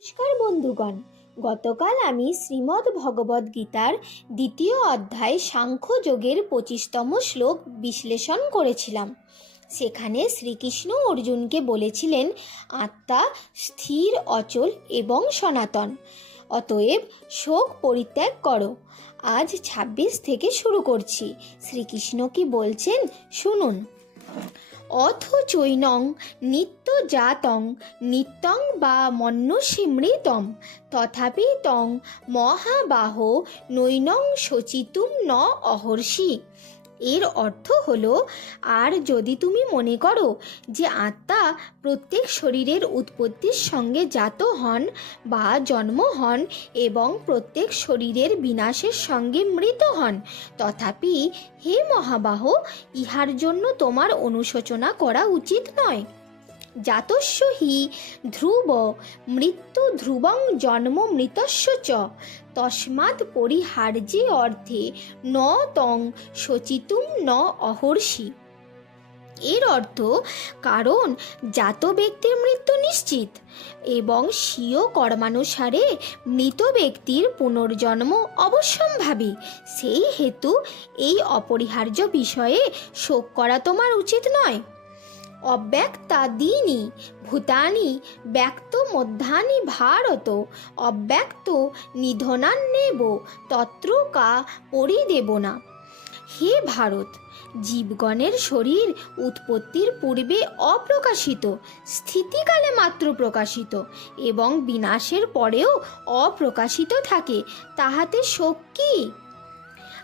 নমস্কার বন্ধুগণ। গতকাল আমি শ্রীমদ্ ভগবদ গীতার দ্বিতীয় অধ্যায় সাংখ্য যোগের পঁচিশতম শ্লোক বিশ্লেষণ করেছিলাম। সেখানে শ্রীকৃষ্ণ অর্জুনকে বলেছিলেন, আত্মা স্থির, অচল এবং সনাতন। অতএব শোক পরিত্যাগ করো। আজ ২৬ থেকে শুরু করছি। শ্রীকৃষ্ণ কি বলছেন? শুনুন। অথ চৈনং নিত্য জাতং নিত্যং বা মন্যসিমৃতম তথাপি তং মহাবাহ নৈনং শচিতুম ন অহর্ষি। এর অর্থ হলো, আর যদি তুমি মনে করো যে আত্মা প্রত্যেক শরীরের উৎপত্তির সঙ্গে জাত হন বা জন্ম হন এবং প্রত্যেক শরীরের বিনাশের সঙ্গে মৃত হন, তথাপি হে মহাবাহ, ইহার জন্য তোমার অনুশোচনা করা উচিত নয়। জাতস্য হি ধ্রুব মৃত্যু ধ্রুবং জন্ম মৃতস্য চ তস্মাৎ পরিহার্যে অর্থে ন তং শচিতুম ন অহর্ষি এর অর্থ, কারণ জাত ব্যক্তির মৃত্যু নিশ্চিত, এবং স্বীয় কর্মানুসারে মৃত ব্যক্তির পুনর্জন্ম অবশ্যম্ভাবী। সেই হেতু এই অপরিহার্য বিষয়ে শোক করা তোমার উচিত নয়। অব্যক্তাদীনি ভূতানি, ব্যক্ত মধ্যানি ভারত, অব্যক্ত নিধনান্নেব, তত্র কা না হে ভারত, জীবগণের শরীর উৎপত্তির পূর্বে অপ্রকাশিত, স্থিতিকালে মাত্র প্রকাশিত এবং বিনাশের পরেও অপ্রকাশিত থাকে, তাহাতে শোক কি?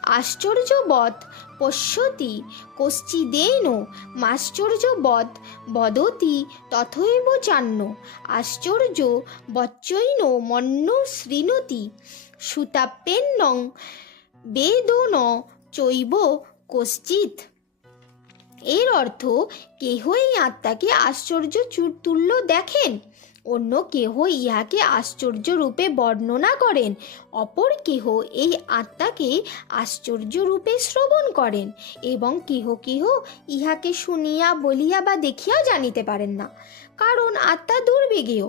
আশ্চর্যবৎ পশ্যতি কশ্চিদেন, মাশ্চর্যবৎ বদতি তথৈব চান্ন, আশ্চর্য বচ্চৈন মন্ন শৃণোতি সুতাপ্যেন্নং বেদন চৈব কশ্চিৎ। এর অর্থ, কেহই আত্মাকে আশ্চর্য তুল্য দেখেন? অন্য কেহ ইহাকে আশ্চর্য রূপে বর্ণনা করেন, অপর কেহ এই আত্মাকে আশ্চর্য রূপে শ্রবণ করেন এবং কেহ কেহ ইহাকে শুনিয়া বলিয়া বা দেখিয়াও জানিতে পারেন না। কারণ আত্মা দুর্বেগেয়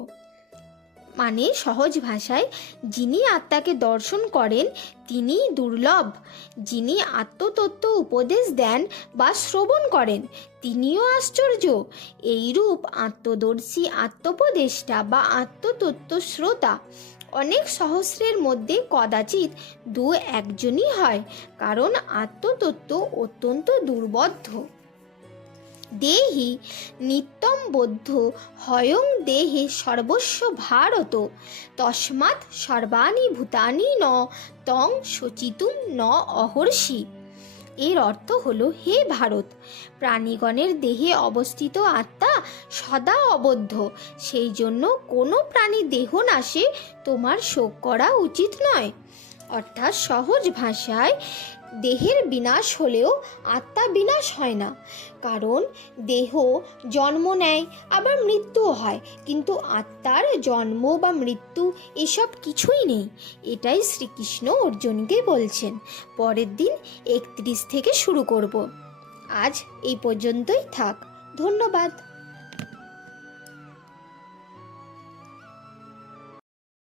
মানে সহজ ভাষায়, যিনি আত্মাকে দর্শন করেন, তিনি দুর্লভ। যিনি আত্মতত্ত্ব উপদেশ দেন বা শ্রবণ করেন, তিনিও আশ্চর্য। এইরূপ আত্মদর্শী আত্মোপদেষ্টা বা আত্মতত্ত্ব শ্রোতা অনেক সহস্রের মধ্যে কদাচিৎ দু একজনই হয়, কারণ আত্মতত্ত্ব অত্যন্ত দুর্বদ্ধ দেহি নিত্যম বদ্ধ, হয়ং দেহে সর্বস্ব ভারত, তস্মাৎ সর্বাণি ভূতানি ন, তং শচিতুম ন অহর্ষি। এর অর্থ হল, হে ভারত, প্রাণীগণের দেহে অবস্থিত আত্মা সদা অবদ্ধ সেই জন্য কোনো প্রাণী দেহ নাশে তোমার শোক করা উচিত নয়। অর্থাৎ সহজ ভাষায় দেহের বিনাশ হলেও আত্মা বিনাশ হয় না। কারণ দেহ জন্ম নেয়, আবার মৃত্যুও হয়। কিন্তু আত্মার জন্ম বা মৃত্যু এসব কিছুই নেই। এটাই শ্রীকৃষ্ণ অর্জুনকে বলছেন। পরের দিন একত্রিশ থেকে শুরু করব। আজ এই পর্যন্তই থাক। ধন্যবাদ।